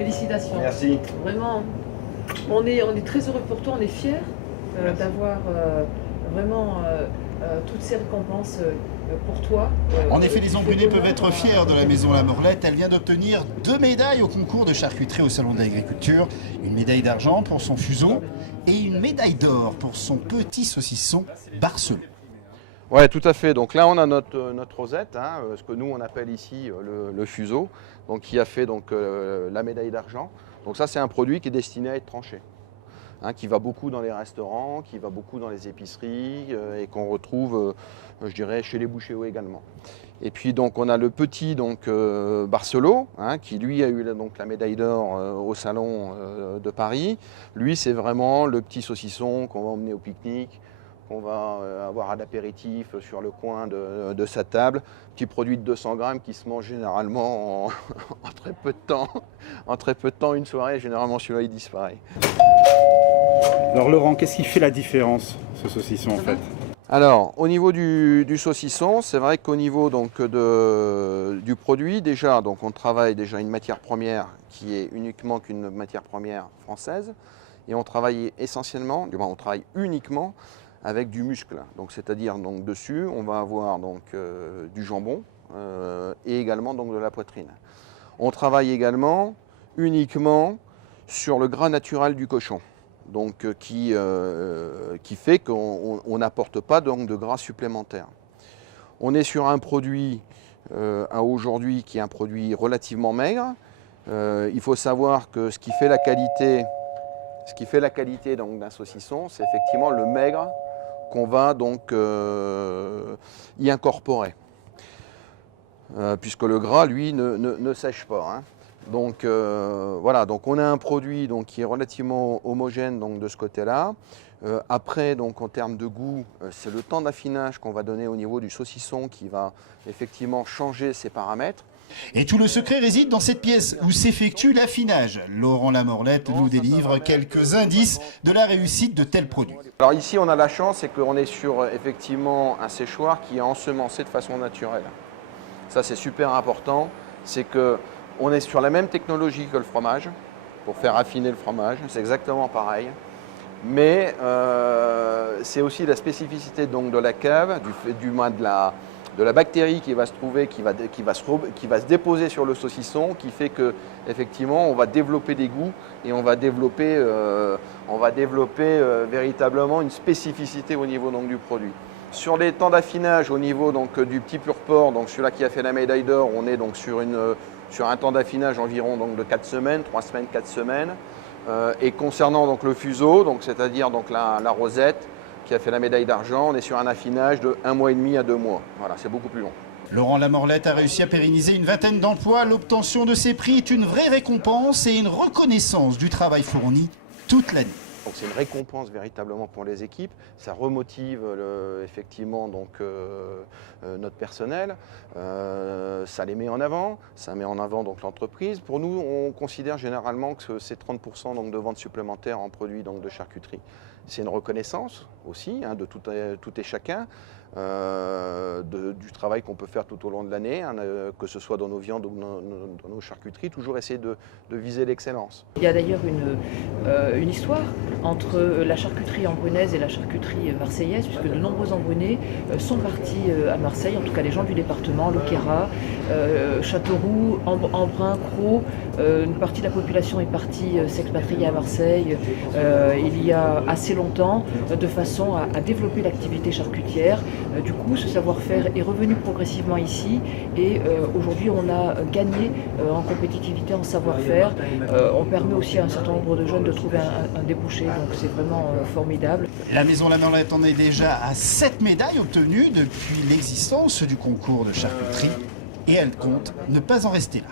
Félicitations. Merci. Vraiment, on est très heureux pour toi, on est fiers d'avoir vraiment toutes ces récompenses pour toi. En effet, les Embrunais peuvent être fiers de la maison La Morlette. Elle vient d'obtenir 2 médailles au concours de charcuterie au Salon de l'Agriculture. Une médaille d'argent pour son fuseau et une médaille d'or pour son petit saucisson Barcelot. Ouais, tout à fait. Donc là, on a notre rosette, hein, ce que nous on appelle ici le fuseau, donc qui a fait donc la médaille d'argent. Donc ça, c'est un produit qui est destiné à être tranché, hein, qui va beaucoup dans les restaurants, qui va beaucoup dans les épiceries et qu'on retrouve, je dirais, chez les bouchers également. Et puis donc on a le petit Barcelot, hein, qui lui a eu donc la médaille d'or au salon de Paris. Lui, c'est vraiment le petit saucisson qu'on va emmener au pique-nique, qu'on va avoir à l'apéritif sur le coin de sa table. Petit produit de 200 grammes qui se mange généralement en très peu de temps. En très peu de temps, une soirée, généralement celui-là il disparaît. Alors Laurent, qu'est-ce qui fait la différence, ce saucisson en fait? Alors, au niveau du saucisson, c'est vrai qu'au niveau donc, du produit, déjà, donc, on travaille déjà une matière première qui est uniquement qu'une matière première française. Et on travaille essentiellement, du moins on travaille uniquement avec du muscle. Donc, c'est-à-dire donc, dessus, on va avoir donc, du jambon et également donc, de la poitrine. On travaille également uniquement sur le gras naturel du cochon. Donc, qui fait qu'on n'apporte pas donc, de gras supplémentaires. On est sur un produit aujourd'hui qui est un produit relativement maigre. Il faut savoir que ce qui fait la qualité d'un saucisson, c'est effectivement le maigre qu'on va donc y incorporer. Puisque le gras, lui, ne sèche pas. Hein. Donc voilà, donc on a un produit donc, qui est relativement homogène donc, de ce côté-là. Après, donc, en termes de goût, c'est le temps d'affinage qu'on va donner au niveau du saucisson qui va effectivement changer ses paramètres. Et tout le secret réside dans cette pièce où s'effectue l'affinage. Laurent La Morlette nous délivre quelques indices de la réussite de tels produits. Alors ici, on a la chance, c'est qu'on est sur effectivement un séchoir qui est ensemencé de façon naturelle. Ça, c'est super important. C'est qu'on est sur la même technologie que le fromage pour faire affiner le fromage. C'est exactement pareil. Mais c'est aussi la spécificité donc, de la cave, du moins de la bactérie qui va se trouver, qui va se déposer sur le saucisson, qui fait que effectivement on va développer des goûts et on va développer véritablement une spécificité au niveau donc, du produit. Sur les temps d'affinage au niveau donc, du petit pur porc, donc celui-là qui a fait la médaille d'or, on est donc sur un temps d'affinage environ donc, de 4 semaines, 3 semaines, 4 semaines. Et concernant donc, le fuseau, c'est-à-dire donc, la rosette, qui a fait la médaille d'argent, on est sur un affinage de 1 mois et demi à 2 mois. Voilà, c'est beaucoup plus long. Laurent La Morlette a réussi à pérenniser une vingtaine d'emplois. L'obtention de ces prix est une vraie récompense et une reconnaissance du travail fourni toute l'année. Donc c'est une récompense véritablement pour les équipes, ça remotive effectivement donc, notre personnel, ça les met en avant, ça met en avant donc l'entreprise. Pour nous, on considère généralement que c'est 30% donc, de ventes supplémentaires en produits donc, de charcuterie. C'est une reconnaissance aussi hein, de tout et chacun. Du travail qu'on peut faire tout au long de l'année, hein, que ce soit dans nos viandes ou dans nos charcuteries, toujours essayer de viser l'excellence. Il y a d'ailleurs une histoire entre la charcuterie embrunaise et la charcuterie marseillaise, puisque de nombreux Embrunais sont partis à Marseille, en tout cas les gens du département, Le Queyras, Châteauroux, Embrun, Crau. Une partie de la population est partie s'expatrier à Marseille il y a assez longtemps, de façon à développer l'activité charcutière. Du coup, ce savoir-faire est revenu progressivement ici et aujourd'hui, on a gagné en compétitivité, en savoir-faire. On permet aussi à un certain nombre de jeunes de trouver un débouché, donc c'est vraiment formidable. La maison La Morlette en est déjà à 7 médailles obtenues depuis l'existence du concours de charcuterie et elle compte ne pas en rester là.